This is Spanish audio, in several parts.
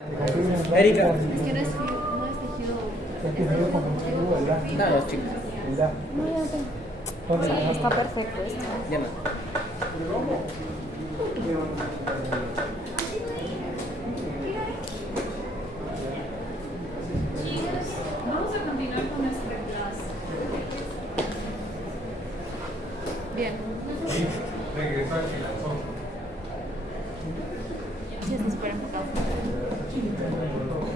Erika. Es que no es tejido. Es que medio comprensivo, ¿verdad? No, los chicos. ¿Verdad? No, ya te. ¿Dónde Sí, la está perfecto esto. Ya no. Chicos, vamos a continuar con nuestra clase. Bien. Regresó al filanzón. Sí, está súper enfocado.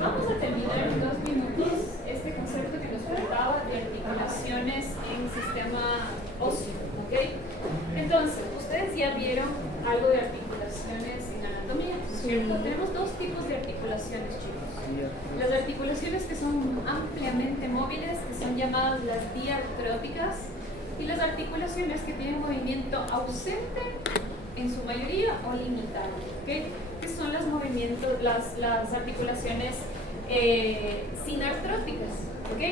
Vamos a terminar en 2 minutos este concepto que nos faltaba de articulaciones en sistema óseo, ¿ok? Entonces, ustedes ya vieron algo de articulaciones en anatomía, ¿cierto? Tenemos 2 tipos de articulaciones, chicos. Las articulaciones que son ampliamente móviles, que son llamadas las diartróticas, y las articulaciones que tienen movimiento ausente en su mayoría o limitado, ¿ok? Que son las articulaciones sinartróticas, ¿ok?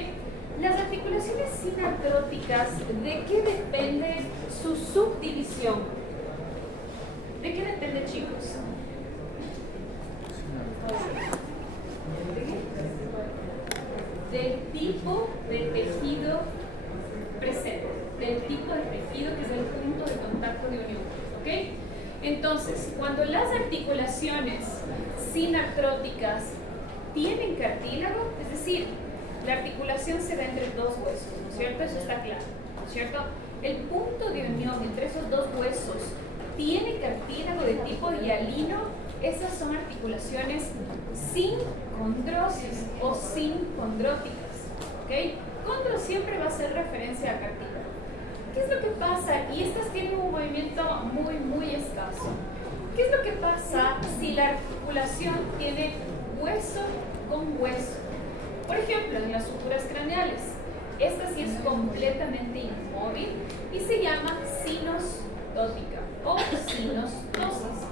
Las articulaciones sinartróticas, ¿de qué depende su subdivisión? ¿De qué depende, chicos? Del tipo de tejido presente, del tipo de tejido que es el punto de contacto de unión, ¿ok? Entonces, cuando las articulaciones sinartróticas tienen cartílago, es decir, la articulación se da entre 2 huesos, ¿no es cierto? Eso está claro, ¿no es cierto? El punto de unión entre esos 2 huesos tiene cartílago de tipo hialino. Esas son articulaciones sin condrosis o sin condróticas, ¿ok? Condro siempre va a hacer referencia a cartílago. ¿Qué es lo que pasa? Y estas tienen un movimiento muy escaso. ¿Qué es lo que pasa si la articulación tiene hueso con hueso? Por ejemplo, en las suturas craneales, esta sí es completamente inmóvil y se llama sinostótica o sinostosas.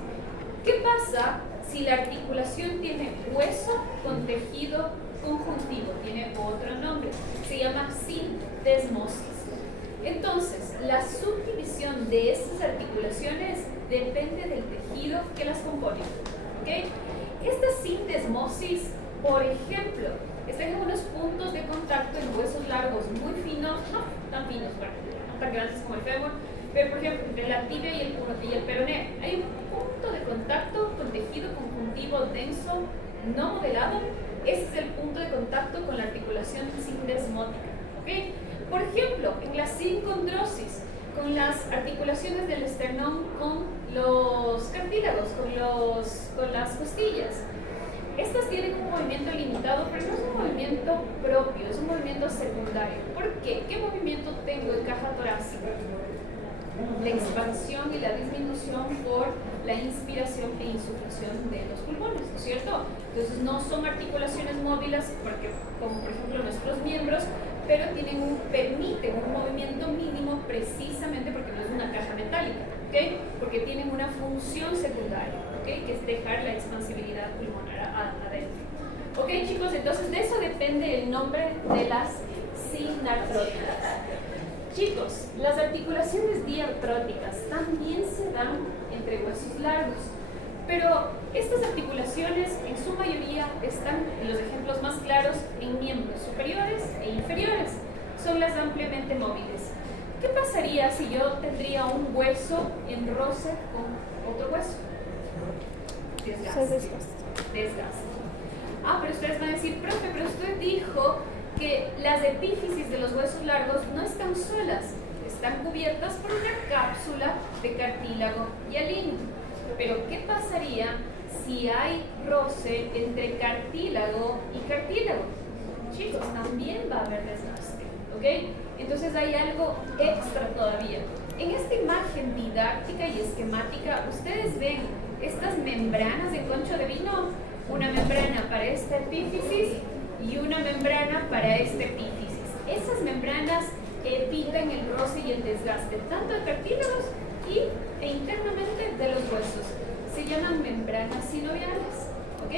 ¿Qué pasa si la articulación tiene hueso con tejido conjuntivo? Tiene otro nombre, se llama sindesmosis. Entonces, la subdivisión de estas articulaciones depende del tejido que las compone, ¿ok? Esta sindesmosis, por ejemplo, está en unos puntos de contacto en huesos largos muy finos, no tan finos, bueno, no tan grandes como el fémur, pero por ejemplo, entre la tibia y el peroné hay un punto de contacto con tejido conjuntivo denso, no modelado. Ese es el punto de contacto con la articulación sindesmótica, ¿ok? Por ejemplo, en la sincondrosis, con las articulaciones del esternón con los cartílagos, con las costillas. Estas tienen un movimiento limitado, pero no es un movimiento propio, es un movimiento secundario. ¿Por qué? ¿Qué movimiento tengo en caja torácica? La expansión y la disminución por la inspiración e insuflación de los pulmones, ¿no es cierto? Entonces no son articulaciones móviles, porque, como por ejemplo nuestros miembros, pero permiten un movimiento mínimo precisamente porque no es una caja metálica, ¿ok? Porque tienen una función secundaria, ¿ok? Que es dejar la expansibilidad pulmonar adentro. ¿Ok, chicos? Entonces de eso depende el nombre de las sinartróticas. Chicos, las articulaciones diartróticas también se dan entre huesos largos, pero estas articulaciones en su mayoría están, en los ejemplos más claros, en miembros superiores e inferiores. Son las ampliamente móviles. ¿Qué pasaría si yo tendría un hueso en roce con otro hueso? Desgaste. Desgaste. Ah, pero ustedes van a decir, profe, pero usted dijo que las epífisis de los huesos largos no están solas, están cubiertas por una cápsula de cartílago hialino. Pero ¿qué pasaría si hay roce entre cartílago y cartílago? Chicos, también va a haber desgaste, ¿ok? Entonces hay algo extra todavía. En esta imagen didáctica y esquemática, ustedes ven estas membranas de concho de vino, una membrana para esta epífisis y una membrana para esta epífisis. Esas membranas evitan el roce y el desgaste tanto de cartílagos e internamente de los huesos. Se llaman membranas sinoviales, ¿ok?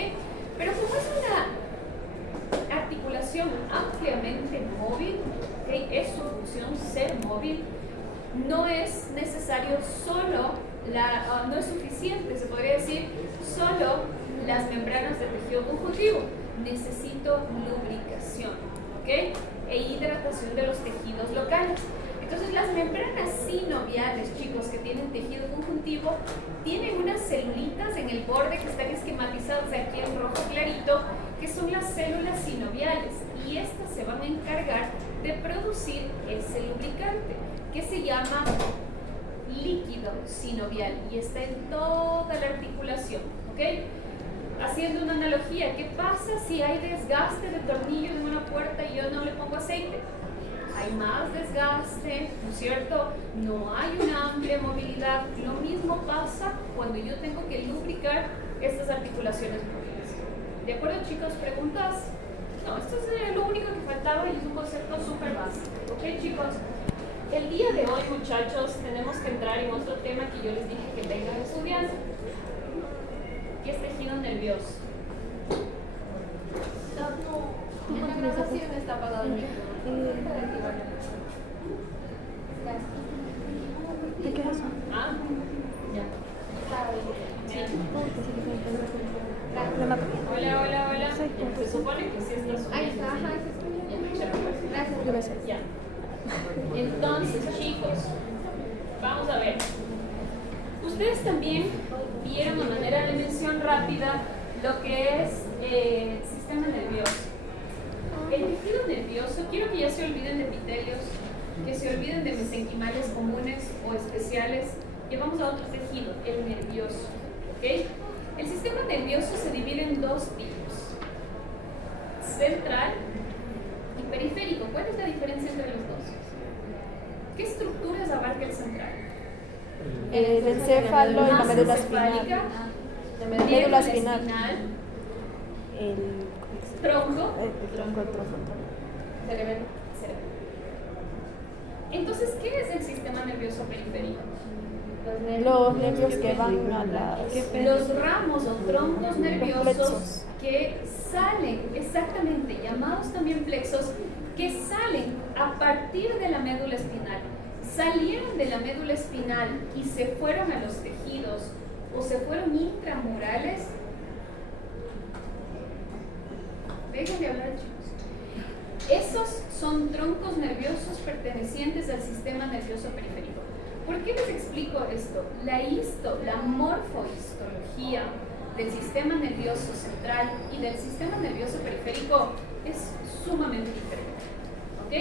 Pero como es una articulación ampliamente móvil, ¿okay? Es su función ser móvil, no es necesario solo no es suficiente, se podría decir, solo las membranas de tejido conjuntivo. Necesito lubricación, ¿ok? E hidratación de los tejidos locales. Entonces las membranas sinoviales, chicos, que tienen tejido conjuntivo, tienen unas celulitas en el borde que están esquematizadas aquí en rojo clarito, que son las células sinoviales, y estas se van a encargar de producir ese lubricante, que se llama líquido sinovial, y está en toda la articulación, ¿ok? Haciendo una analogía, ¿qué pasa si hay desgaste de tornillos en una puerta y yo no le pongo aceite? Hay más desgaste, ¿no es cierto? No hay una amplia movilidad. Lo mismo pasa cuando yo tengo que lubricar estas articulaciones móviles. ¿De acuerdo, chicos? ¿Preguntas? No, esto es lo único que faltaba y es un concepto súper básico. ¿Ok, chicos? El día de hoy, muchachos, tenemos que entrar en otro tema que yo les dije que vengan estudiando. ¿Qué es tejido nervioso? En la grabación está apagado el micrófono. ¿De qué es eso? Ah, ya. Sí. ¿De anatomía? Hola, hola, hola. Sí. Se supone que sí está subiendo. Ahí está, ajá, se Gracias. Gracias. Ya. Entonces, chicos, vamos a ver. Ustedes también vieron de manera de mención rápida lo que es sistema nervioso. El tejido nervioso, quiero que ya se olviden de epitelios, que se olviden de mesenquimales comunes o especiales, y vamos a otro tejido, el nervioso. ¿Okay? El sistema nervioso se divide en dos tipos, central y periférico. ¿Cuál es la diferencia entre los dos? ¿Qué estructuras abarca el central? El encéfalo y la Masa médula encefálica, espinal. Médula espinal. El tronco, tronco. cerebelo. Entonces, ¿qué es el sistema nervioso periférico? Los nervios que van a las... Los ramos o troncos nerviosos plexos. que salen, exactamente, llamados también plexos, que salen a partir de la médula espinal. Salieron de la médula espinal y se fueron a los tejidos o se fueron intramurales. Déjenme hablar, chicos. Esos son troncos nerviosos pertenecientes al sistema nervioso periférico. ¿Por qué les explico esto? La morfohistología del sistema nervioso central y del sistema nervioso periférico es sumamente diferente. ¿Ok?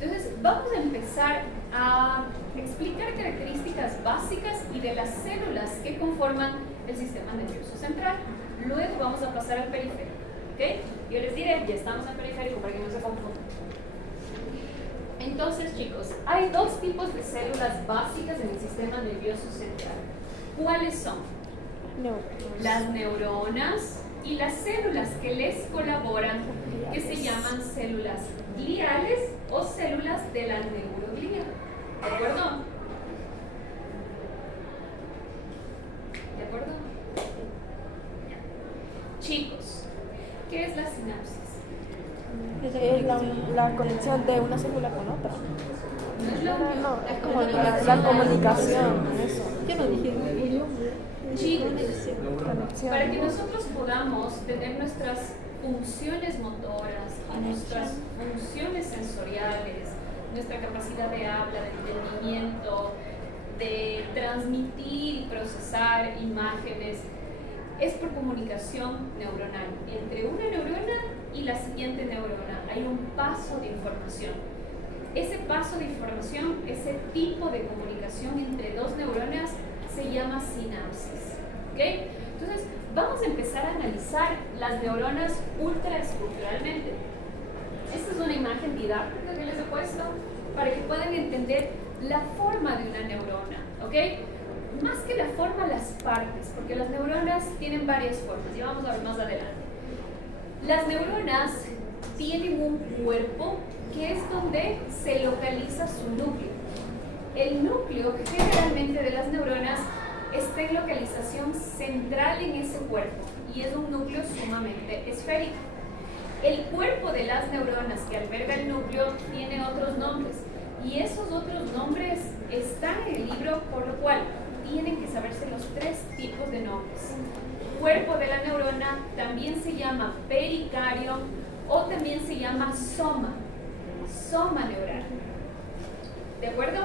Entonces, vamos a empezar a explicar características básicas y de las células que conforman el sistema nervioso central. Luego vamos a pasar al periférico. ¿Ok? Yo les diré, ya estamos en periférico para que no se confundan. Entonces, chicos, hay dos tipos de células básicas en el sistema nervioso central. ¿Cuáles son? No. Las neuronas y las células que les colaboran, que se llaman células gliales o células de la neuroglía. ¿De acuerdo? ¿De acuerdo? Chicos, ¿qué es la sinapsis? Es la conexión de una célula con otra. No es lo mismo. No, es como la comunicación. Eso. ¿Qué no dije? Chicos, Conexión. para que nosotros podamos tener nuestras funciones motoras y nuestras funciones sensoriales, nuestra capacidad de habla, de entendimiento, de transmitir y procesar imágenes, es por comunicación neuronal. Entre una neurona y la siguiente neurona hay un paso de información. Ese paso de información, ese tipo de comunicación entre dos neuronas se llama sinapsis. ¿Okay? Entonces, vamos a empezar a analizar las neuronas ultraestructuralmente. Esta es una imagen didáctica que les he puesto para que puedan entender la forma de una neurona. ¿Ok? Más que la forma, las partes, porque las neuronas tienen varias formas y vamos a ver más adelante. Las neuronas tienen un cuerpo que es donde se localiza su núcleo. El núcleo generalmente de las neuronas está en localización central en ese cuerpo y es un núcleo sumamente esférico. El cuerpo de las neuronas que alberga el núcleo tiene otros nombres y esos otros nombres están en el libro, por lo cual tienen que saberse los tres tipos de nombres. cuerpo de la neurona también se llama pericardio o también se llama soma neural. ¿De acuerdo?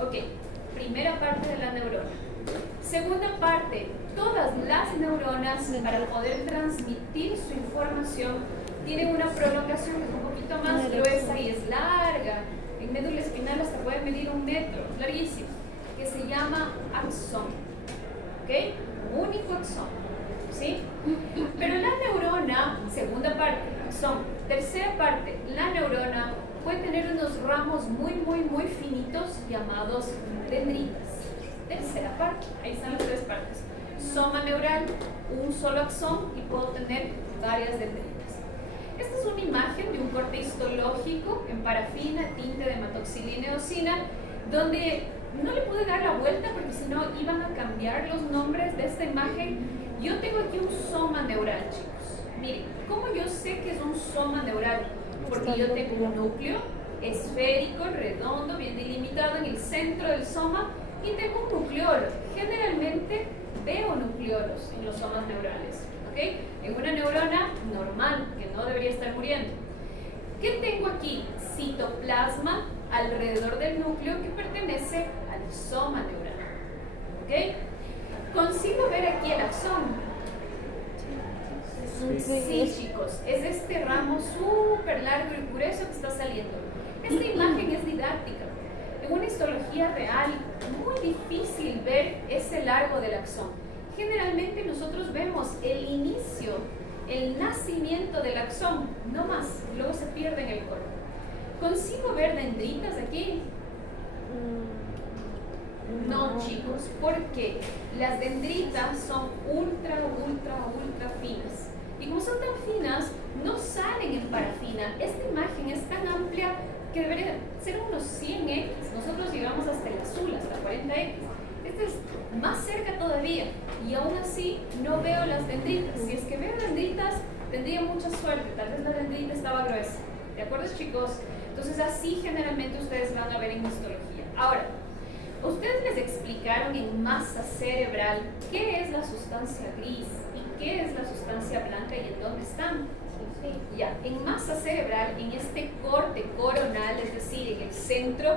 Ok, primera parte de la neurona. Segunda parte, todas las neuronas para poder transmitir su información tienen una prolongación que es un poquito más gruesa y es larga. En médula espinal hasta puede medir 1 metro, larguísimo, que se llama axón. ¿Ok? Único axón. ¿Sí? Pero la neurona, segunda parte, axón. Tercera parte, la neurona puede tener unos ramos muy finitos llamados dendritas. Tercera parte, ahí están las 3 partes. Soma neural, un solo axón y puedo tener varias dendritas. Esta es una imagen de un corte histológico en parafina, tinte de hematoxilina y eosina, donde no le pude dar la vuelta porque si no iban a cambiar los nombres de esta imagen. Yo tengo aquí un soma neural, chicos. Miren, ¿cómo yo sé que es un soma neural? Porque yo tengo un núcleo esférico, redondo, bien delimitado en el centro del soma y tengo un nucleolo. Generalmente veo nucleolos en los somas neurales. ¿Okay? En una neurona normal, que no debería estar muriendo. ¿Qué tengo aquí? Citoplasma alrededor del núcleo que pertenece al soma neural. ¿Ok? ¿Consigo ver aquí el axón? Sí, chicos, es este ramo súper largo y grueso que está saliendo. Esta imagen es didáctica. En una histología real, muy difícil ver ese largo del axón. Generalmente nosotros vemos el inicio, el nacimiento del axón, no más, luego se pierde en el cuerpo. ¿Consigo ver dendritas aquí? No, chicos, porque las dendritas son ultra finas. Y como son tan finas, no salen en parafina. Esta imagen es tan amplia que debería ser unos 100x. Nosotros llegamos hasta el azul, hasta 40x. Este es más cerca todavía y aún así no veo las dendritas. Si es que veo dendritas, tendría mucha suerte. Tal vez la dendrita estaba gruesa. ¿De acuerdo, chicos? Entonces así generalmente ustedes van a ver en histología. Ahora, ustedes les explicaron en masa cerebral qué es la sustancia gris y qué es la sustancia blanca y en dónde están. Sí. Ya, en masa cerebral, en este corte coronal, es decir, en el centro,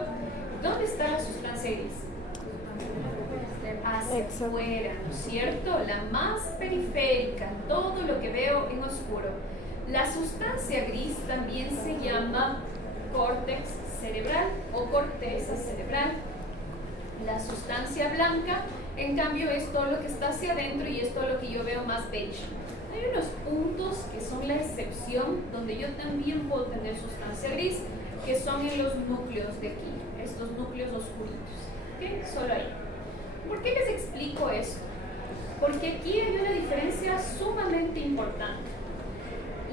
¿dónde está la sustancia gris? Hacia afuera, ¿no es cierto? La más periférica, todo lo que veo en oscuro. La sustancia gris también se llama córtex cerebral o corteza cerebral. La sustancia blanca, en cambio, es todo lo que está hacia adentro y es todo lo que yo veo más beige. Hay unos puntos que son la excepción, donde yo también puedo tener sustancia gris, que son en los núcleos de aquí, estos núcleos oscuritos. ¿Ok? Solo ahí. ¿Por qué les explico esto? Porque aquí hay una diferencia sumamente importante.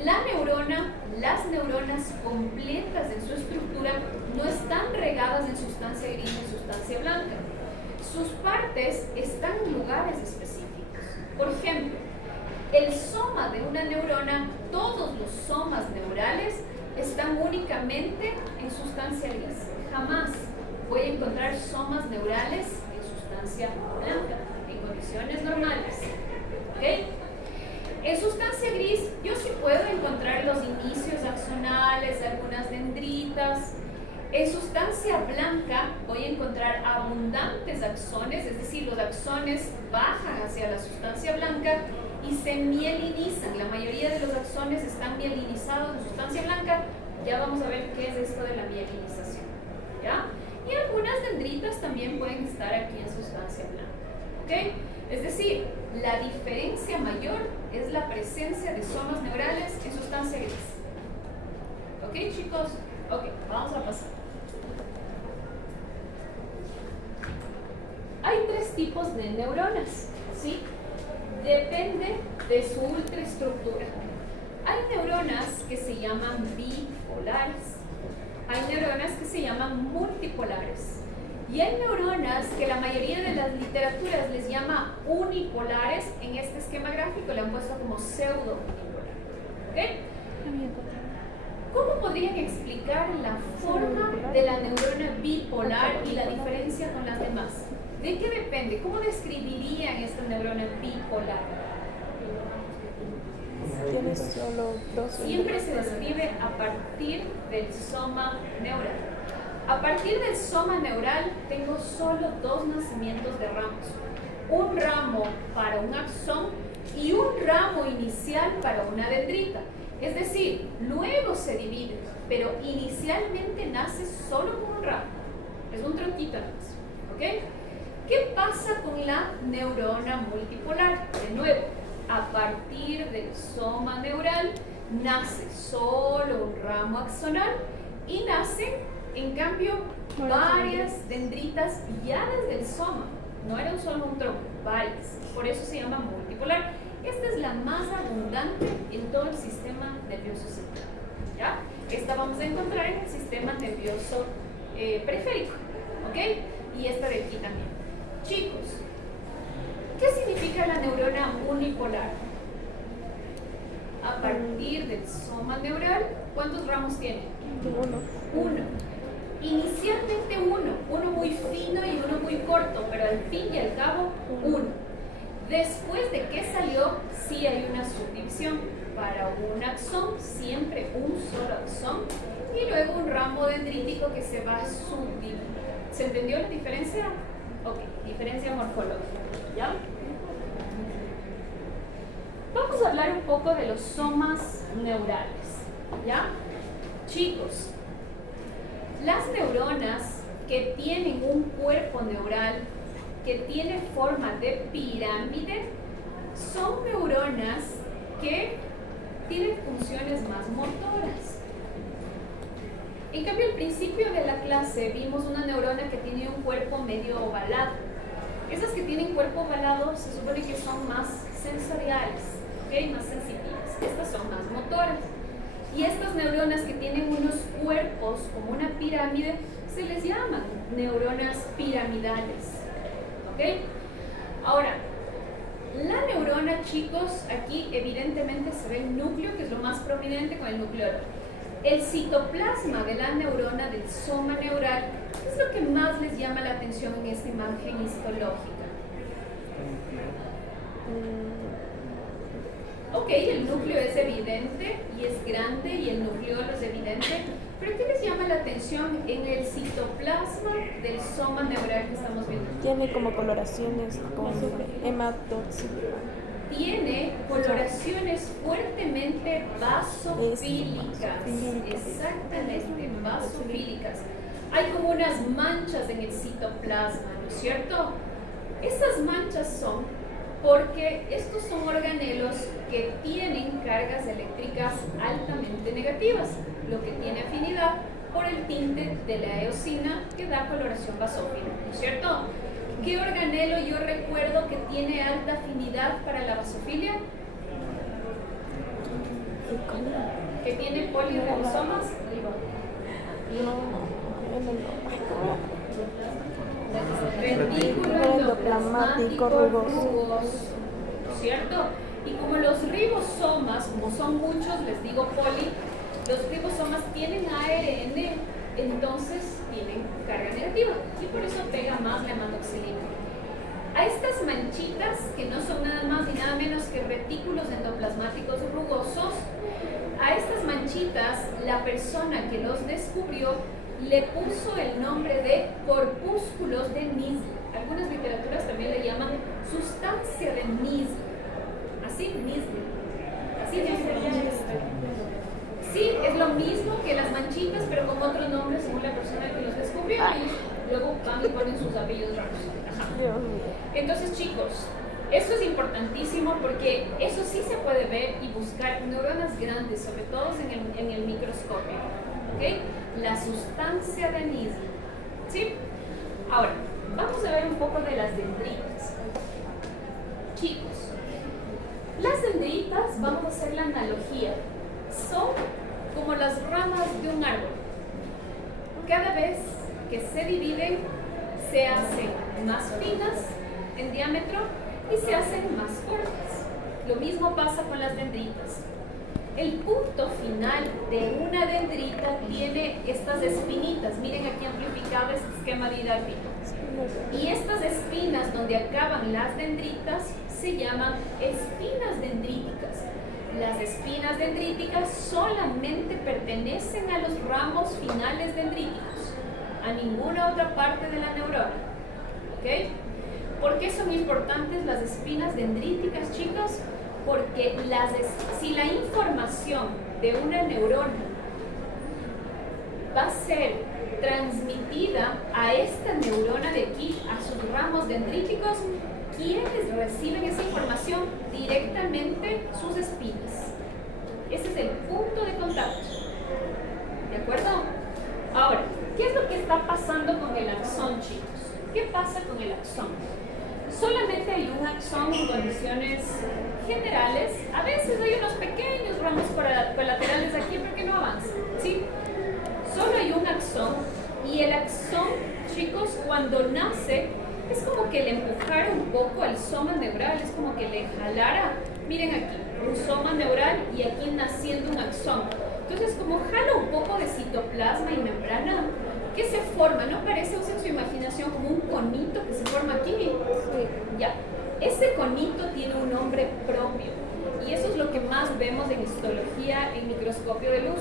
La neurona, las neuronas completas en su estructura no están regadas en sustancia gris y sustancia blanca. Sus partes están en lugares específicos. Por ejemplo, el soma de una neurona, todos los somas neurales están únicamente en sustancia gris. Jamás voy a encontrar somas neurales sustancia blanca en condiciones normales. ¿Okay? En sustancia gris yo sí puedo encontrar los inicios axonales, algunas dendritas. En sustancia blanca voy a encontrar abundantes axones, es decir, los axones bajan hacia la sustancia blanca y se mielinizan. La mayoría de los axones están mielinizados en sustancia blanca. Ya vamos a ver qué es esto de la mielinización. ¿Ya? Y algunas dendritas también pueden estar aquí en sustancia blanca. ¿Ok? Es decir, la diferencia mayor es la presencia de somas neurales en sustancia gris. ¿Ok, chicos? Ok, vamos a pasar. Hay 3 tipos de neuronas, ¿sí? Depende de su ultraestructura. Hay neuronas que se llaman bipolares. Hay neuronas que se llaman multipolares y hay neuronas que la mayoría de las literaturas les llama unipolares. En este esquema gráfico le han puesto como pseudo-unipolar. ¿Okay? ¿Cómo podrían explicar la forma de la neurona bipolar y la diferencia con las demás? ¿De qué depende? ¿Cómo describirían esta neurona bipolar? Tienes solo dos. Siempre se describe a partir del soma neural. A partir del soma neural tengo solo dos nacimientos de ramos. Un ramo para un axón y un ramo inicial para una dendrita. Es decir, luego se divide, pero inicialmente nace solo con un ramo. Es un tronquito más. ¿Ok? ¿Qué pasa con la neurona multipolar? De nuevo, a partir del soma neural nace solo un ramo axonal y nace, en cambio, varias dendritas ya desde el soma. No era solo un tronco, varias. Por eso se llama multipolar. Esta es la más abundante en todo el sistema nervioso central. ¿Ya? Esta vamos a encontrar en el sistema nervioso periférico. ¿Ok? Y esta de aquí también. Chicos, ¿qué significa la neurona unipolar? A partir del soma neural, ¿cuántos ramos tiene? Uno. Inicialmente uno muy fino y uno muy corto, pero al fin y al cabo uno. Después de que salió, sí hay una subdivisión. Para un axón, siempre un solo axón, y luego un ramo dendrítico que se va a subdividir. ¿Se entendió la diferencia? Ok, diferencia morfológica. ¿Ya? Vamos a hablar un poco de los somas neurales. ¿Ya? Chicos, las neuronas que tienen un cuerpo neural que tiene forma de pirámide son neuronas que tienen funciones más motoras. En cambio, al principio de la clase vimos una neurona que tiene un cuerpo medio ovalado. Esas que tienen cuerpo ovalado se supone que son más sensoriales, ¿okay? Más sensitivas. Estas son más motoras. Y estas neuronas que tienen unos cuerpos como una pirámide se les llaman neuronas piramidales. ¿Ok? Ahora, la neurona, chicos, aquí evidentemente se ve el núcleo, que es lo más prominente con el núcleo. El citoplasma de la neurona del soma neural es lo que más les llama la atención en esta imagen histológica. Ok, el núcleo es evidente y es grande y el nucleolo es evidente, pero ¿qué les llama la atención en el citoplasma del soma neural que estamos viendo? Tiene como coloraciones con hematoxila. Tiene coloraciones fuertemente basofílicas. Exactamente, basofílicas. Hay como unas manchas en el citoplasma, ¿no es cierto? Estas manchas son porque estos son organelos que tienen cargas eléctricas altamente negativas, lo que tiene afinidad por el tinte de la eosina que da coloración basófila, ¿no es cierto? ¿Qué organelo yo recuerdo que tiene alta afinidad para la basofilia? ¿Que tiene poliribosomas? Retículo endoplasmático rugoso, ¿cierto? Y como los ribosomas, como son muchos, les digo poli, los ribosomas tienen ARN, entonces tienen carga negativa y por eso pega más la hematoxilina. A estas manchitas, que no son nada más ni nada menos que retículos endoplasmáticos rugosos, a estas manchitas la persona que los descubrió le puso el nombre de corpúsculos de Nissl. Algunas literaturas también le llaman sustancia de Nissl. Así, Nissl. Así dice. Sí, es lo mismo que las manchitas, pero con otro nombre según la persona que los descubrió y luego van y ponen sus apellidos raros. Ajá. Entonces, chicos, eso es importantísimo porque eso sí se puede ver y buscar neuronas grandes, sobre todo en el microscopio. ¿Okay? La sustancia de Nissl. ¿Sí? Ahora, vamos a ver un poco de las dendritas. Chicos, las dendritas, vamos a hacer la analogía, son como las ramas de un árbol. Cada vez que se dividen, se hacen más finas en diámetro y se hacen más cortas. Lo mismo pasa con las dendritas. El punto final de una dendrita tiene estas espinitas. Miren aquí amplificado este esquema didáctico. Y estas espinas donde acaban las dendritas se llaman espinas dendríticas. las espinas dendríticas solamente pertenecen a los ramos finales dendríticos, a ninguna otra parte de la neurona. ¿Ok? ¿Por qué son importantes las espinas dendríticas, chicos? Porque si la información de una neurona va a ser transmitida a esta neurona de aquí, a sus ramos dendríticos, ¿quiénes reciben esa información? Directamente sus espinas. Ese es el punto de contacto. ¿De acuerdo? Ahora, ¿qué es lo que está pasando con el axón, chicos? ¿Qué pasa con el axón? Solamente hay un axón en condiciones generales. A veces hay unos pequeños ramos colaterales aquí porque no avanzan, ¿sí? Solo hay un axón, y el axón, chicos, cuando nace, es como que le empujara un poco al soma neural, es como que le jalara, miren aquí, un soma neural y aquí naciendo un axón. Entonces, como jala un poco de citoplasma y membrana, ¿qué se forma? ¿No parece, usen su imaginación, como un conito que se forma aquí? Sí. Ya. Ese conito tiene un nombre propio, y eso es lo que más vemos en histología en microscopio de luz.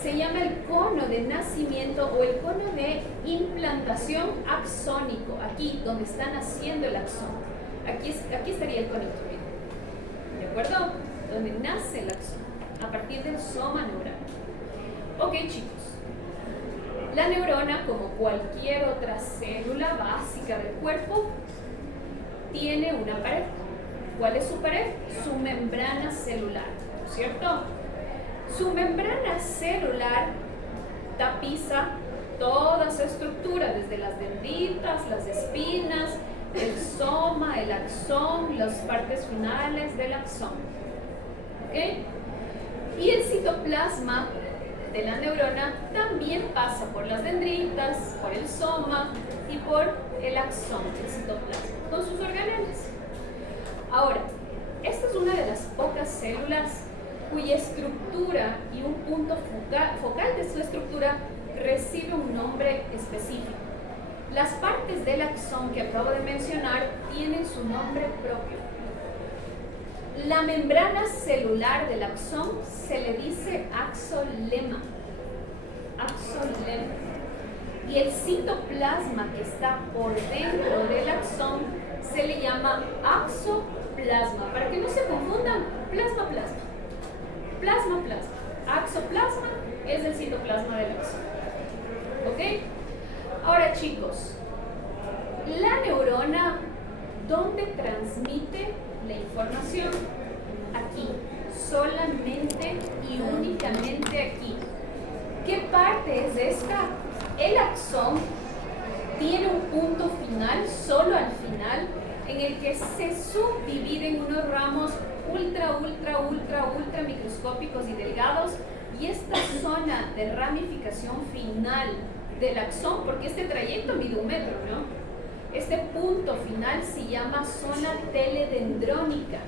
Se llama el cono de nacimiento o el cono de implantación axónico, aquí donde está naciendo el axón. Aquí estaría el conito, ¿de acuerdo? Donde nace el axón, a partir del soma neural. Ok, chicos. La neurona, como cualquier otra célula básica del cuerpo, tiene una pared. ¿Cuál es su pared? Su membrana celular, ¿cierto? Su membrana celular tapiza toda su estructura, desde las dendritas, las espinas, el soma, el axón, las partes finales del axón. ¿Ok? Y el citoplasma de la neurona también pasa por las dendritas, por el soma y por el axón, el citoplasma, con sus organeles. Ahora, esta es una de las pocas células cuya estructura y un punto focal de su estructura recibe un nombre específico. Las partes del axón que acabo de mencionar tienen su nombre propio. La membrana celular del axón se le dice axolema. Axolema. Y el citoplasma que está por dentro del axón se le llama axoplasma. Para que no se confundan, plasma. Plasma. Axoplasma es el citoplasma del axón. ¿Ok? Ahora, chicos, la neurona, ¿dónde transmite la información? Aquí, solamente y únicamente aquí. ¿Qué parte es esta? El axón tiene un punto final, solo al final, en el que se subdivide en unos ramos ultra microscópicos y delgados, y esta zona de ramificación final del axón, porque este trayecto mide 1 metro, ¿no? Este punto final se llama zona teledendrónica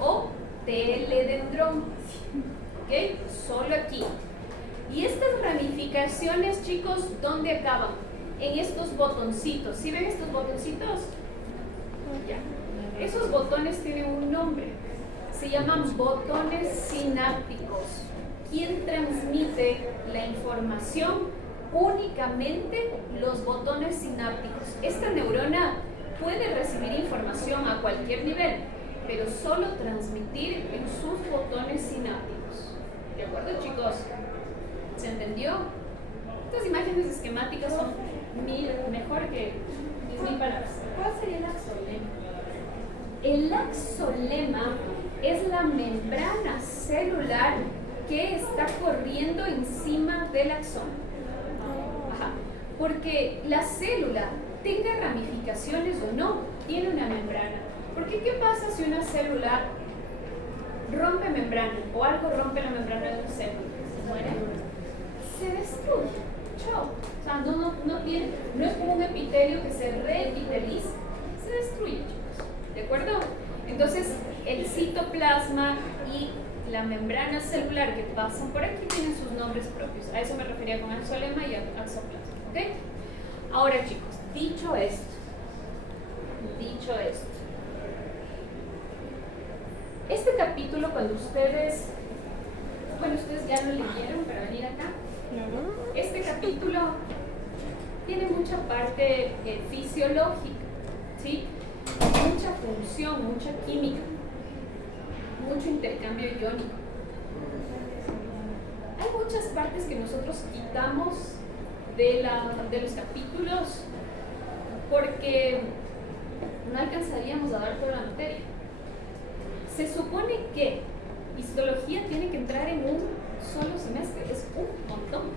o teledendrón, ¿ok? Solo aquí. Y estas ramificaciones, chicos, ¿dónde acaban? En estos botoncitos. ¿Sí ven estos botoncitos? Ya. Esos botones tienen un nombre. Se llaman botones sinápticos. ¿Quién transmite la información? Únicamente los botones sinápticos. Esta neurona puede recibir información a cualquier nivel, pero solo transmitir en sus botones sinápticos. ¿De acuerdo, chicos? ¿Se entendió? Estas imágenes esquemáticas son mejor que 10.000 palabras. ¿Cuál sería el axolema? El axolema es la membrana celular que está corriendo encima del axón. Ajá. Porque la célula, tenga ramificaciones o no, tiene una membrana. Porque ¿qué pasa si una célula rompe membrana o algo rompe la membrana de una célula? ¿Se muere? Se destruye. Chao. O sea, no es como un epitelio que se reepiteliza. Se destruye, chicos. ¿De acuerdo? Entonces, el citoplasma y la membrana celular que pasan por aquí tienen sus nombres propios. A eso me refería con axolema y axoplasma. ¿Ok? Ahora, chicos, dicho esto, Este capítulo, cuando ustedes ya lo leyeron para venir acá, este capítulo tiene mucha parte fisiológica, ¿sí? Mucha función, mucha química, mucho intercambio iónico. Hay muchas partes que nosotros quitamos de los capítulos porque no alcanzaríamos a dar toda la materia. Se supone que histología tiene que entrar en un solo semestre, es un montón.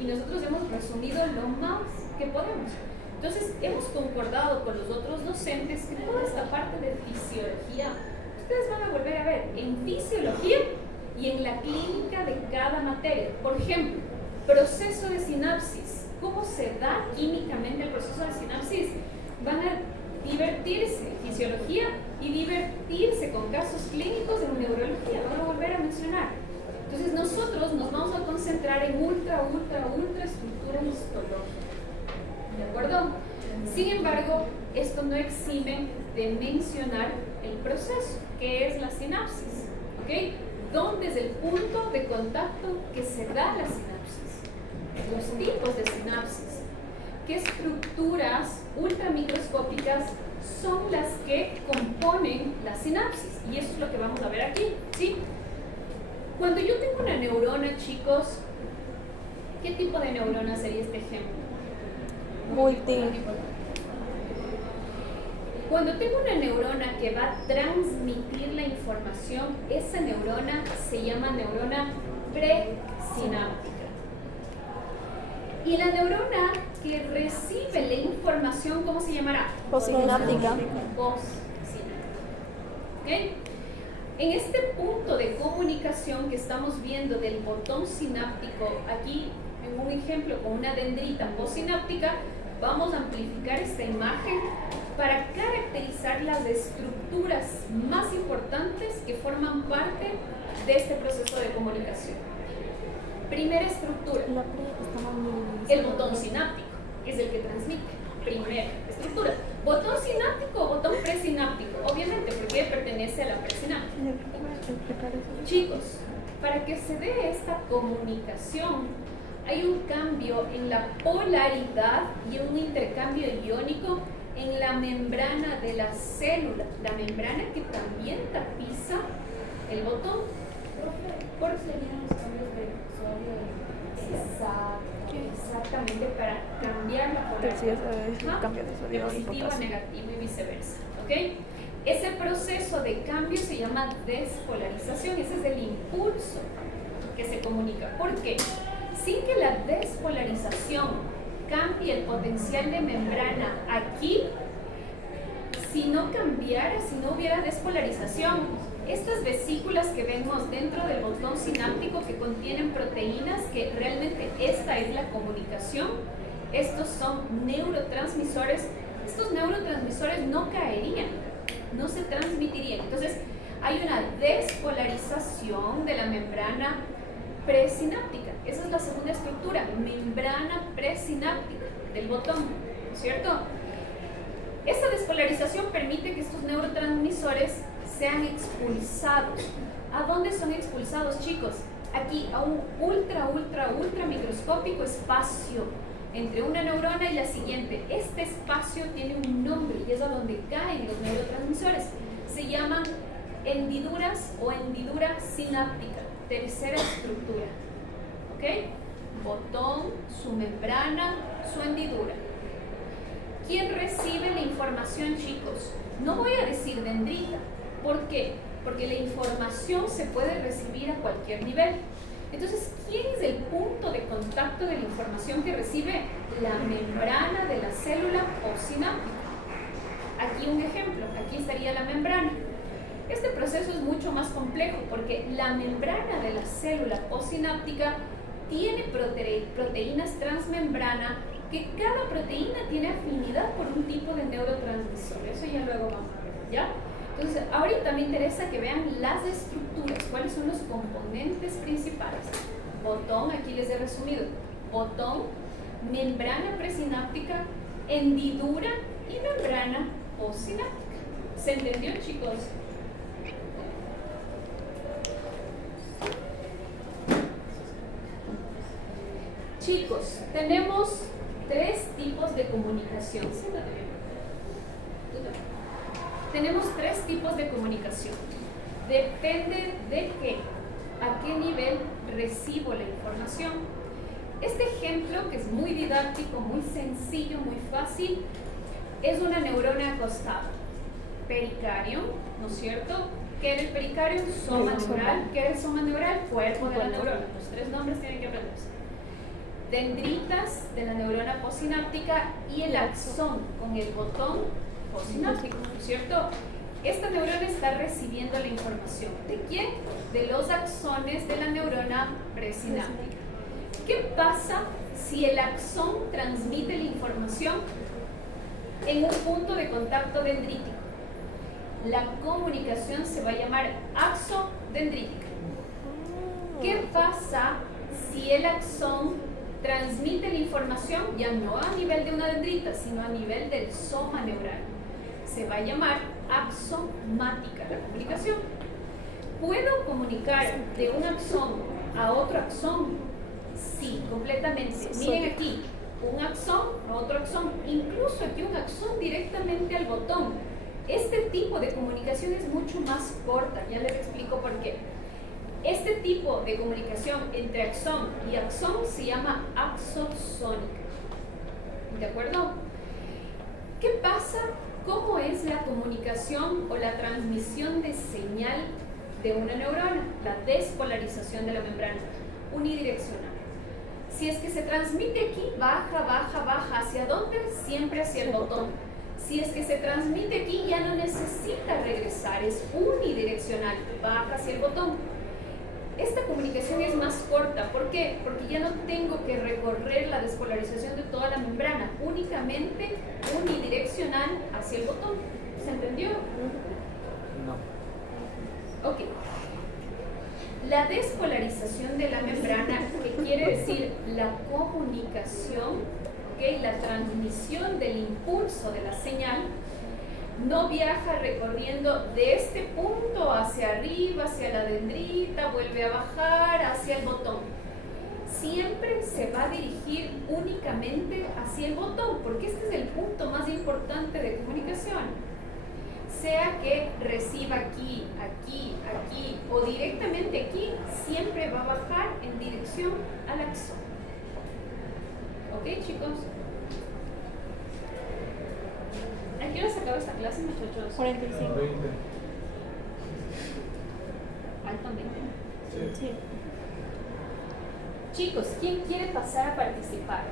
Y nosotros hemos resumido lo más que podemos. Entonces, hemos concordado con los otros docentes que toda esta parte de fisiología, ustedes van a volver a ver en fisiología y en la clínica de cada materia. Por ejemplo, proceso de sinapsis. ¿Cómo se da químicamente el proceso de sinapsis? Van a divertirse en fisiología y divertirse con casos clínicos en neurología. Van a volver a mencionar. Entonces nosotros nos vamos a concentrar en ultra estructura histológica. ¿De acuerdo? Sin embargo, esto no exime de mencionar el proceso, que es la sinapsis. ¿Ok? ¿Dónde es el punto de contacto que se da la sinapsis? Los tipos de sinapsis. ¿Qué estructuras ultramicroscópicas son las que componen la sinapsis? Y eso es lo que vamos a ver aquí, ¿sí? Cuando yo tengo una neurona, chicos, ¿qué tipo de neurona sería este ejemplo? Cuando tengo una neurona que va a transmitir la información, esa neurona se llama neurona presináptica. Y la neurona que recibe la información, ¿cómo se llamará? Postsináptica. Postsináptica. ¿Ok? En este punto de comunicación que estamos viendo del botón sináptico, aquí en un ejemplo con una dendrita postsináptica, vamos a amplificar esta imagen para caracterizar las estructuras más importantes que forman parte de este proceso de comunicación. Primera estructura, el botón sináptico, es el que transmite. Primera estructura, botón sináptico o botón presináptico, obviamente porque pertenece a la presináptica. Chicos, para que se dé esta comunicación hay un cambio en la polaridad y un intercambio iónico en la membrana de la célula, la membrana que también tapiza el botón. ¿Por qué serían los cambios de sodio? Exactamente, para cambiar la polaridad. Cambio de sodio y positivo a potasio. negativo y viceversa. ¿Ok? Ese proceso de cambio se llama despolarización. Ese es el impulso que se comunica. ¿Por qué? Sin que la despolarización cambie el potencial de membrana aquí, si no cambiara, si no hubiera despolarización, estas vesículas que vemos dentro del botón sináptico que contienen proteínas, que realmente esta es la comunicación, estos son neurotransmisores, estos neurotransmisores no caerían, no se transmitirían. Entonces hay una despolarización de la membrana presináptica. Esa es la segunda estructura, membrana presináptica del botón, ¿cierto? Esta despolarización permite que estos neurotransmisores sean expulsados. ¿A dónde son expulsados, chicos? Aquí, a un ultra microscópico espacio entre una neurona y la siguiente. Este espacio tiene un nombre y es a donde caen los neurotransmisores. Se llaman hendiduras o hendidura sináptica. Tercera estructura. ¿Ok? Botón, su membrana, su hendidura. ¿Quién recibe la información, chicos? No voy a decir dendrita. ¿Por qué? Porque la información se puede recibir a cualquier nivel. Entonces, ¿quién es el punto de contacto de la información que recibe? La membrana de la célula postsináptica. Aquí un ejemplo, aquí estaría la membrana. Este proceso es mucho más complejo porque la membrana de la célula postsináptica tiene proteínas transmembrana, que cada proteína tiene afinidad por un tipo de neurotransmisor. Eso ya luego vamos a ver, ¿ya? Entonces, ahorita me interesa que vean las estructuras, cuáles son los componentes principales. Botón, aquí les he resumido. Botón, membrana presináptica, hendidura y membrana postsináptica. ¿Se entendió, chicos? Chicos, tenemos 3 tipos de comunicación. Tenemos 3 tipos de comunicación. Depende de qué, a qué nivel recibo la información. Este ejemplo, que es muy didáctico, muy sencillo, muy fácil, es una neurona acostada. Pericardio, ¿no es cierto? ¿Qué era el pericardio? Soma neural. ¿Qué era el soma neural? Cuerpo de la neurona. Los 3 nombres tienen que aprenderse. Dendritas de la neurona postsináptica y el axón con el botón postsináptico, ¿no es cierto? Esta neurona está recibiendo la información. ¿De quién? De los axones de la neurona presináptica. ¿Qué pasa si el axón transmite la información en un punto de contacto dendrítico? La comunicación se va a llamar axodendrítica. ¿Qué pasa si el axón transmite la información ya no a nivel de una dendrita, sino a nivel del soma neural? Se va a llamar axomática la comunicación. ¿Puedo comunicar de un axón a otro axón? Sí, completamente. Miren aquí, un axón a otro axón, incluso aquí un axón directamente al botón. Este tipo de comunicación es mucho más corta, ya les explico por qué. Este tipo de comunicación entre axón y axón se llama axosónica. ¿De acuerdo? ¿Qué pasa? ¿Cómo es la comunicación o la transmisión de señal de una neurona? La despolarización de la membrana unidireccional. Si es que se transmite aquí, baja, baja, baja. ¿Hacia dónde? Siempre hacia el botón. Si es que se transmite aquí, ya no necesita regresar, es unidireccional, baja hacia el botón. Esta comunicación es más corta. ¿Por qué? Porque ya no tengo que recorrer la despolarización de toda la membrana, únicamente unidireccional hacia el botón. ¿Se entendió? No. Ok. La despolarización de la membrana, que quiere decir la comunicación, ¿okay? La transmisión del impulso de la señal, no viaja recorriendo de este punto hacia arriba, hacia la dendrita, vuelve a bajar hacia el botón. Siempre se va a dirigir únicamente hacia el botón, porque este es el punto más importante de comunicación. Sea que reciba aquí, aquí, aquí o directamente aquí, siempre va a bajar en dirección al axón. ¿Ok, chicos? ¿A qué hora se acaba esta clase, muchachos? 45. Altamente. Sí. Chicos, ¿quién quiere pasar a participar?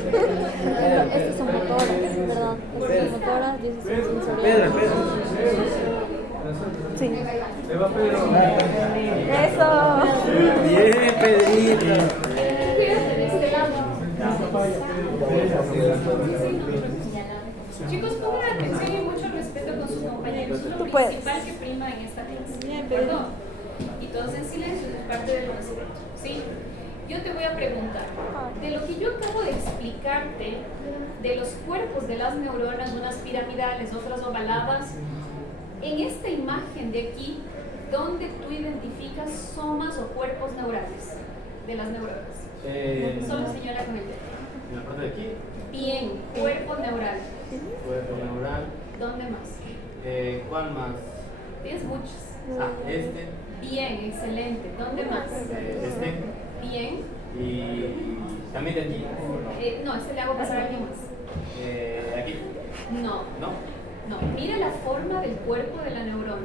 Estos son motoras, ¿verdad? Estas son motoras y estos son sensoriales. Sí. Le va Pedro. Eso. Bien, Pedrito. Quédate de este lado. Chicos, pongan atención y mucho respeto con sus compañeros. Es lo Tú puedes. principal que prima en esta clase. Bien, ¿De acuerdo? Y todos en silencio, es parte del respeto. ¿Sí? Yo te voy a preguntar, de lo que yo acabo de explicarte, de los cuerpos de las neuronas, unas piramidales, otras ovaladas, en esta imagen de aquí, ¿dónde tú identificas somas o cuerpos neurales de las neuronas? Solo señora con el dedo. En la parte de aquí, Bien, cuerpo neural. cuerpo neural. ¿Dónde más? ¿Cuál más? Tienes muchos. Ah, este, Bien, excelente. ¿Dónde más? este, Bien. y también de aquí, No, este le hago pasar a alguien más. aquí, No, ¿no? no. Mira la forma del cuerpo de la neurona.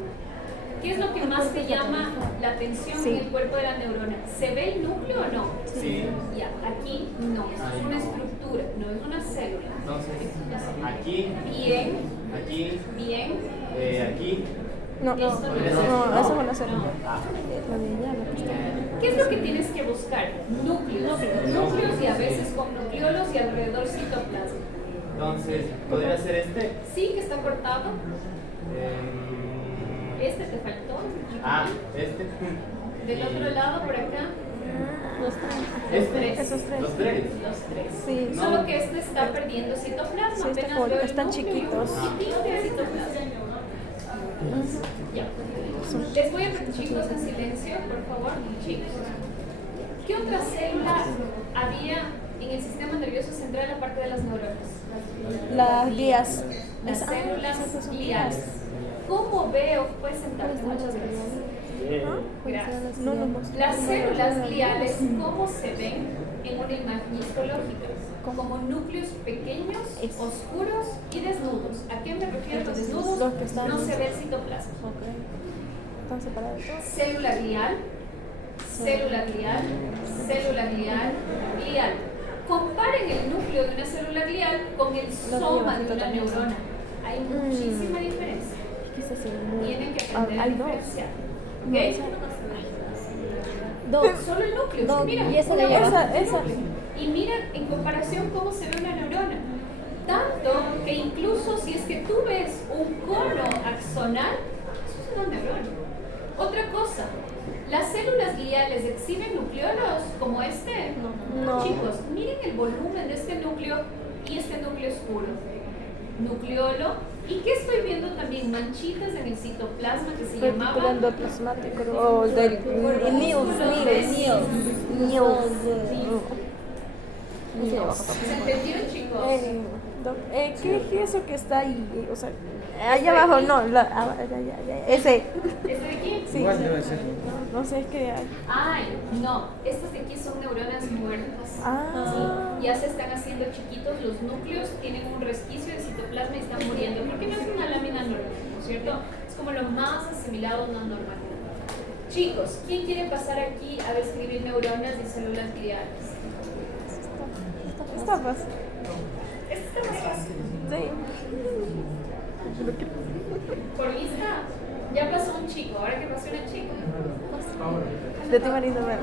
¿Qué es lo que más te llama la atención en el cuerpo de la neurona? ¿Se ve el núcleo o no? Sí. Ya, aquí no. Esto es Ahí una no. estructura, no es una célula. Entonces, Esto es una célula. aquí, Bien, aquí, bien. aquí. No, Esto no, no es no, eso van a ser. No. Ah, Lo de ella, lo que está. ¿Qué es lo que tienes que buscar? Núcleos. Núcleos y a veces con nucleolos y alrededor citoplasma. entonces, ¿podría ser este? Sí, que está cortado. Em, Este te faltó. Ah, este. Del otro lado, por acá. Esos tres. Los tres. Los tres. Sí. No. Solo que este está perdiendo citoplasma. Sí, está apenas joven, veo el están núcleo y un chiquitos. poquitín de citoplasma. Ya. Les voy a pedir, chicos, en silencio, por favor. Chicos. ¿Qué otra célula había en el sistema nervioso central aparte de las neuronas? Las guías. Las células gliales. ¿Cómo veo? Puedes sentarte, muchas gracias. Gracias. No, no, no. Las células gliales, ¿cómo se ven en una imagen histológica? Como núcleos pequeños, oscuros y desnudos. ¿A qué me refiero con desnudos? Los que están- No se ve el citoplasma. Ok. Están separados todos. Célula glial, célula glial, célula glial, glial. Comparen el núcleo de una célula glial con el soma de una neurona. Hay muchísima diferencia. Quizás sí, muy- Tienen que aprender a hay dos. diferenciar. No, ¿Ok? Dos. Solo el núcleo. Dos. Mira, Y esa una de allá bolsa abajo. de Esa. núcleo. Y mira en comparación cómo se ve una neurona. Tanto que incluso si es que tú ves un cono axonal, eso es una neurona. Otra cosa, ¿las células gliales exhiben nucleolos como este? No. Chicos, miren el volumen de este núcleo y este núcleo oscuro. Nucleolo. ¿Y qué estoy viendo también? Manchitas en el citoplasma que se Reticulado llamaban endoplasmático o del Niels. ¿Se entendió, chicos? ¿Qué es eso que está ahí? O sea, allá abajo, no, ese. ¿Este de aquí? Sí, Igual sí. debe ser. No sé, es que hay. Ay, no, estas de aquí son neuronas muertas. Ah. Sí, ya se están haciendo chiquitos los núcleos, tienen un resquicio de citoplasma y están muriendo, porque no es una lámina normal, ¿no es cierto? Es como lo más asimilado no normal. Chicos, ¿quién quiere pasar aquí a describir neuronas y células gliales? Está fácil. Esto está más fácil. Sí. Por vista, ya pasó un chico, ahora que pasó una chica. De tu marido, bueno.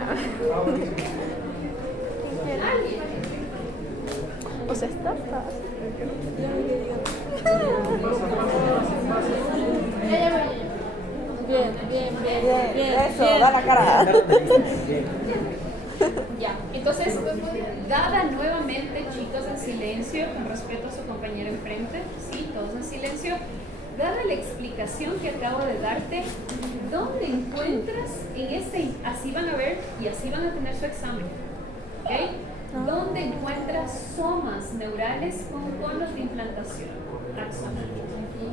Alguien. O sea, está fácil. Bien. Eso, da la cara. Ya, entonces, dada nuevamente, chicos, en silencio, con respeto a su compañero enfrente, sí, todos en silencio, dada la explicación que acabo de darte, ¿dónde encuentras en este, así van a ver y así van a tener su examen, ¿ok? ¿Dónde encuentras somas neurales con conos de implantación axonal?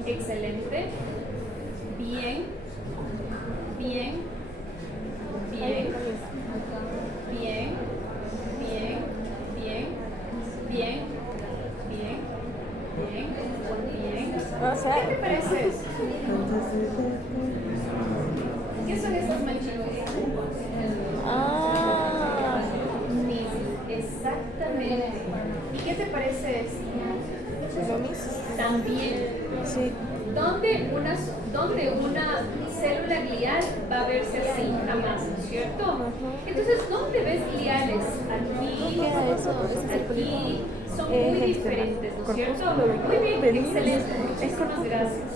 Excelente, bien, bien, bien. Bien, bien, bien, bien, bien, bien, bien. O sea, ¿Qué te parece eso? ¿Qué son esas manchitas? ah, Exactamente. ¿Y qué te parece esto? lo mismo. También. Sí. ¿Dónde una célula glial va a verse así? Jamás, ¿no es cierto? Entonces, ¿dónde ves gliales? Aquí, aquí, son muy diferentes, ¿no es cierto? Muy bien, excelente, muchísimas gracias.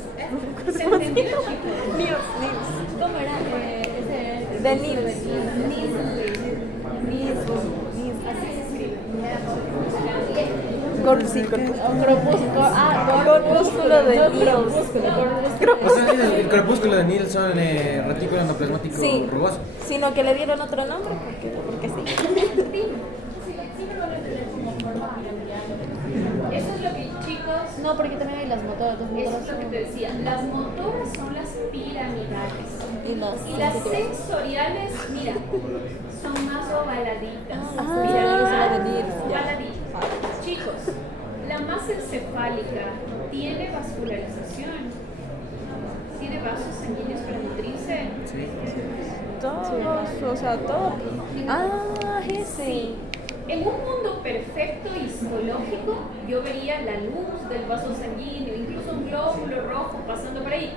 ¿Se entendió, chicos? ¿Cómo era? De Nils. Así se escribe. Corpúsculo de Nils. O sea, el crepúsculo de Niels son retículo endoplasmático Sí. rugoso. Sino que le dieron otro nombre porque sí. Eso es lo que, chicos, No, porque también hay las motoras. eso es lo que te decía. Las motoras son las piramidales. Y las Y las sensoriales, mira, son más ovaladitas. Ah, Piramidales, son de Nils, ya. ovaladitas. Chicos, la masa encefálica tiene vascularización. Tiene vasos sanguíneos para nutrirse. Todos, o sea, todo. Ah, ese. Sí. En un mundo perfecto histológico, yo vería la luz del vaso sanguíneo, incluso un glóbulo rojo pasando por ahí.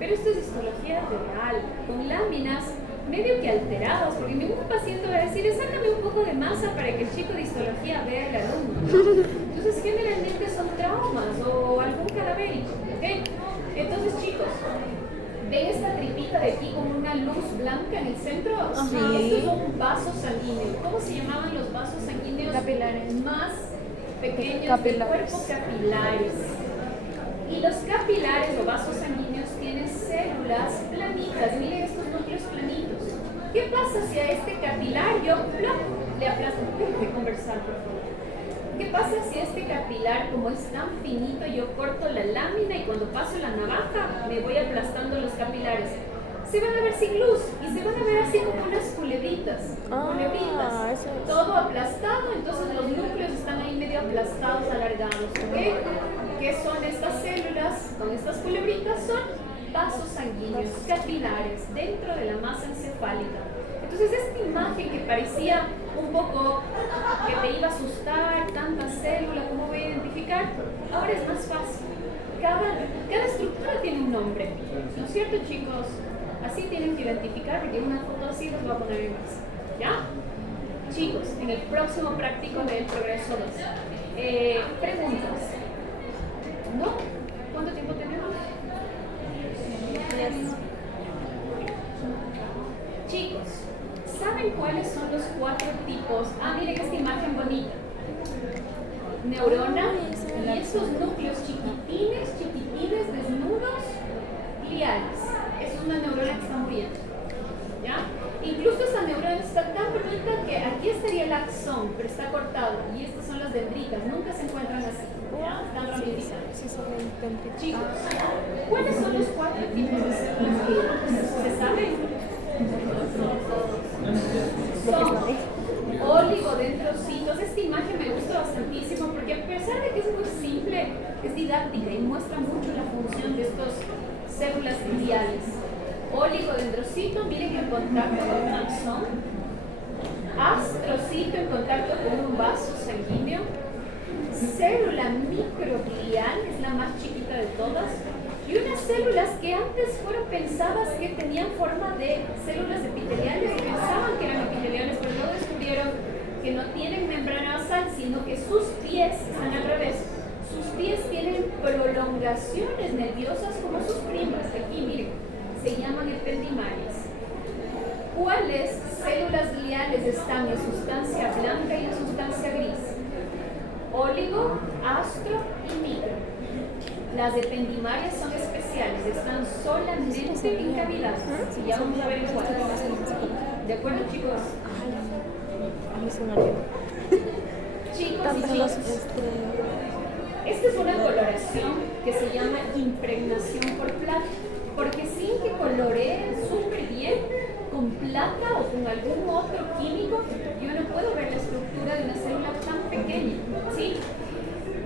Pero esto es histología real, con láminas medio que alteradas, porque ningún paciente va a decir, sácame un poco de masa para que el chico de histología vea el alumno. Entonces, generalmente son traumas o algún cadavérico, ¿ok? Entonces, chicos, ven esta tripita de aquí con una luz blanca en el centro? Sí. Esto es un vaso sanguíneo. ¿Cómo se llamaban los vasos sanguíneos Capilares. más pequeños del Capilares. cuerpo? Capilares. Y los capilares o vasos sanguíneos tienen células planitas. Miren estos núcleos planitos. ¿Qué pasa si a este capilar yo ¡plop! Le aplasto? Déjame conversar, por favor. ¿Qué pasa si este capilar, como es tan finito, yo corto la lámina y cuando paso la navaja me voy aplastando los capilares? Se van a ver sin luz y se van a ver así como unas culebritas. Ah, eso es. Todo aplastado, entonces los núcleos están ahí medio aplastados, alargados. ¿Ok? ¿Qué son estas células? Con estas culebritas son vasos sanguíneos, capilares, dentro de la masa encefálica. Entonces esta imagen que parecía un poco que te iba a asustar, tantas células, ¿cómo voy a identificar? Ahora es más fácil. Cada estructura tiene un nombre, ¿no es cierto, chicos? Así tienen que identificar, porque una foto así los voy a poner en más. ¿Ya? Chicos, en el próximo práctico del progreso 2. Preguntas. ¿No? ¿Cuánto tiempo tenemos? Chicos, ¿saben cuáles son los 4 tipos? Miren esta imagen bonita. Neurona y esos núcleos chiquitines, desnudos, gliales. Es una neurona que está muriendo. ¿Ya? Incluso esa neurona está tan bonita que aquí estaría el axón, pero está cortado. Y estas son las dendritas, nunca se encuentran así. ¿Ya? Están ramificadas. Chicos, ¿cuáles son los 4 tipos de células gliales? ¿Se saben? Son oligodendrocitos. Esta imagen me gusta bastantísimo porque a pesar de que es muy simple, es didáctica y muestra mucho la función de estas células gliales. Oligodendrocito, miren en contacto con un axón. Astrocito en contacto con un vaso sanguíneo. Célula microglial, es la más chiquita de todas. Y unas células que antes fueron pensadas que tenían forma de células epiteliales, pensaban que eran epiteliales, pero luego descubrieron que no tienen membrana basal, sino que sus pies están al revés. Sus pies tienen prolongaciones nerviosas como sus primas. Aquí, miren, se llaman ependimarias. ¿Cuáles células gliales están en sustancia blanca y en sustancia gris? Oligo, astro y micro. Las ependimarias son especiales, están solamente en cavidades. Y ya vamos a ver en cuáles. ¿De acuerdo, chicos? Chicos y chicas, esta es una coloración que se llama impregnación por plata, porque sin que coloreen súper bien con plata o con algún otro químico, yo no puedo ver la estructura de una célula tan pequeña, ¿sí?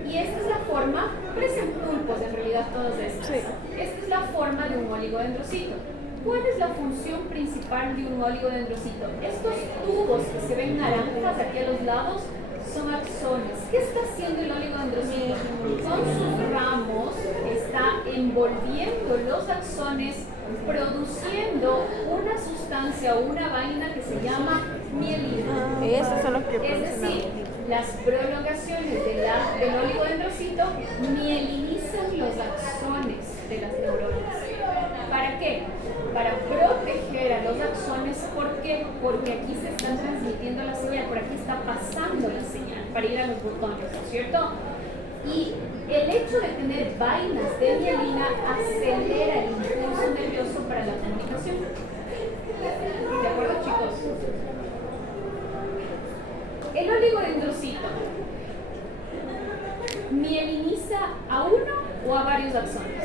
Y esta es la forma, parecen pulpos en realidad todos estos. Sí. Esta es la forma de un oligodendrocito. ¿Cuál es la función principal de un oligodendrocito? Estos tubos que se ven naranjas aquí a los lados son axones. ¿Qué está haciendo el oligodendrocito? Con sus ramos está envolviendo los axones, produciendo una sustancia o una vaina que se llama mielina. Esos son los que Es producen decir, las prolongaciones del oligodendrocito mielinizan los axones de las neuronas. ¿Para qué? Para proteger a los axones. ¿Por qué? Porque aquí se está transmitiendo la señal, por aquí está pasando la señal para ir a los botones, ¿no es cierto? Y el hecho de tener vainas de mielina acelera el impulso nervioso para la comunicación. ¿De acuerdo, chicos? El oligodendrocito mieliniza a uno o a varios axones.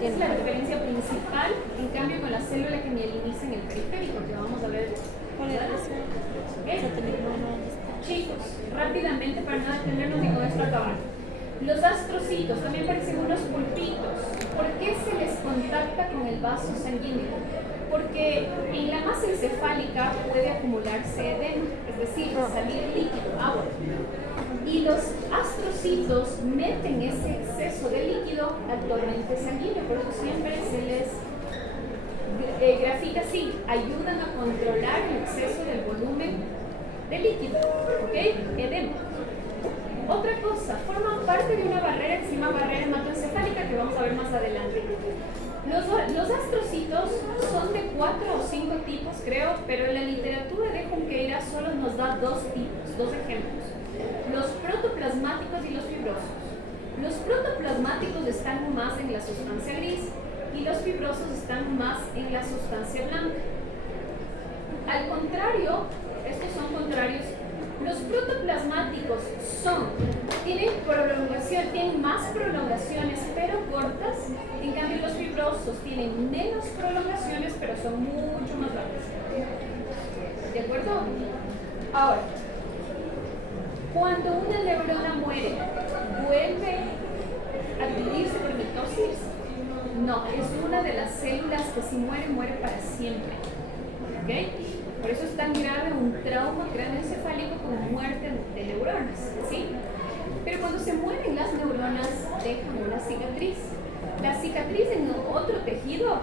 Es la referencia principal, en cambio con la célula que mieliniza en el periférico, que vamos a ver. Chicos, rápidamente para no detenernos ni con esto acabar. Los astrocitos también parecen unos pulpitos. ¿Por qué se les contacta con el vaso sanguíneo? Porque en la masa encefálica puede acumularse edema, es decir, salir líquido, agua. Y los astrocitos meten ese exceso de líquido al torrente sanguíneo, por eso siempre se les grafica así, ayudan a controlar el exceso del volumen de líquido, ¿ok? Edema. Otra cosa, forman parte de una barrera que se llama barrera hematoencefálica, que vamos a ver más adelante. Los astrocitos son de 4 o 5 tipos, creo, pero en la literatura de Junqueira solo nos da 2 tipos, 2 ejemplos. Los protoplasmáticos y los fibrosos. Los protoplasmáticos están más en la sustancia gris y los fibrosos están más en la sustancia blanca. Al contrario, estos son contrarios. Los protoplasmáticos tienen más prolongaciones pero cortas, en cambio los fibrosos tienen menos prolongaciones pero son mucho más largas. ¿De acuerdo? Ahora, cuando una neurona muere, ¿vuelve a dividirse por mitosis? No, es una de las células que si muere, muere para siempre. ¿Ok? Por eso es tan grave un trauma craneoencefálico como muerte de neuronas, ¿sí? Pero cuando se mueren las neuronas, dejan una cicatriz. La cicatriz en otro tejido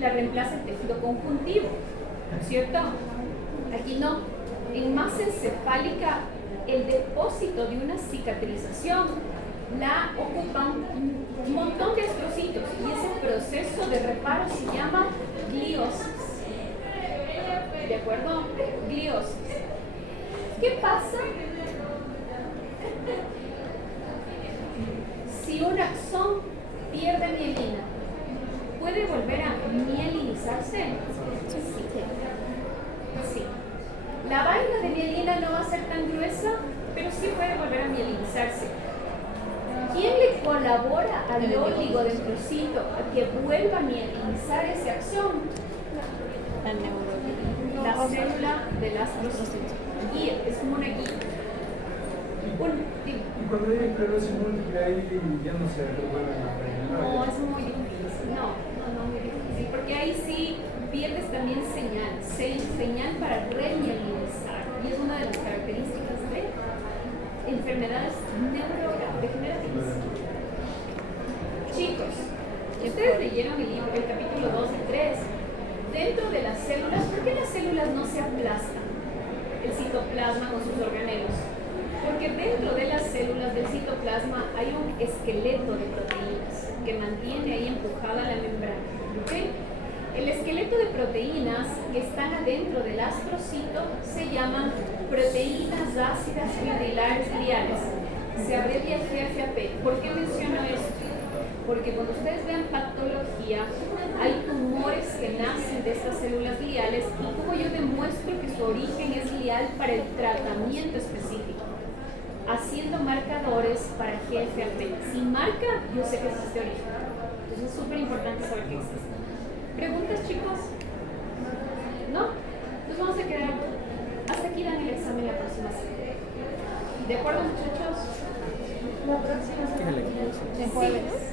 la reemplaza el tejido conjuntivo, ¿cierto? Aquí no. En masa encefálica, el depósito de una cicatrización la ocupan un montón de astrocitos y ese proceso de reparo se llama gliosis. ¿De acuerdo? Gliosis. ¿Qué pasa si un axón pierde mielina? ¿Puede volver a mielinizarse? Sí. La vaina de mielina no va a ser tan gruesa, pero sí puede volver a mielinizarse. ¿Quién le colabora al óligo del trocito a que vuelva a mielinizar ese axón? La célula del astrocito. Guía, es como una guía. Y cuando hay esclerosis múltiple ahí ya no se revuelven las reinas. No, es muy difícil. No, muy difícil. Porque ahí sí pierdes también señal para remielizar. Y es una de las características de enfermedades neurodegenerativas. Chicos, ustedes leyeron el capítulo 2 y 3. Dentro de las células, ¿por qué las células no se aplastan? El citoplasma con sus organelos. Porque dentro de las células del citoplasma hay un esqueleto de proteínas que mantiene ahí empujada la membrana. ¿Okay? El esqueleto de proteínas que están adentro del astrocito se llaman proteínas ácidas fibrilares gliales. Se abrevia GFAP. ¿Por qué menciono esto? Porque cuando ustedes vean patología, hay tumores que nacen de estas células gliales y como yo demuestro que su origen es glial para el tratamiento específico, haciendo marcadores para GFAP. Si marca, yo sé que es este origen. Entonces es súper importante saber que existe. ¿Preguntas, chicos? ¿No? Entonces vamos a quedar hasta aquí, dan el examen la próxima semana. ¿De acuerdo, muchachos? La próxima semana. ¿De jueves?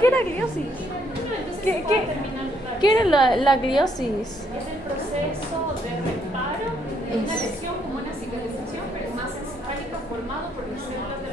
¿Qué era gliosis? ¿Qué era la gliosis? Es el proceso de reparo de una lesión como una cicatrización, pero más encefálica formado por las células de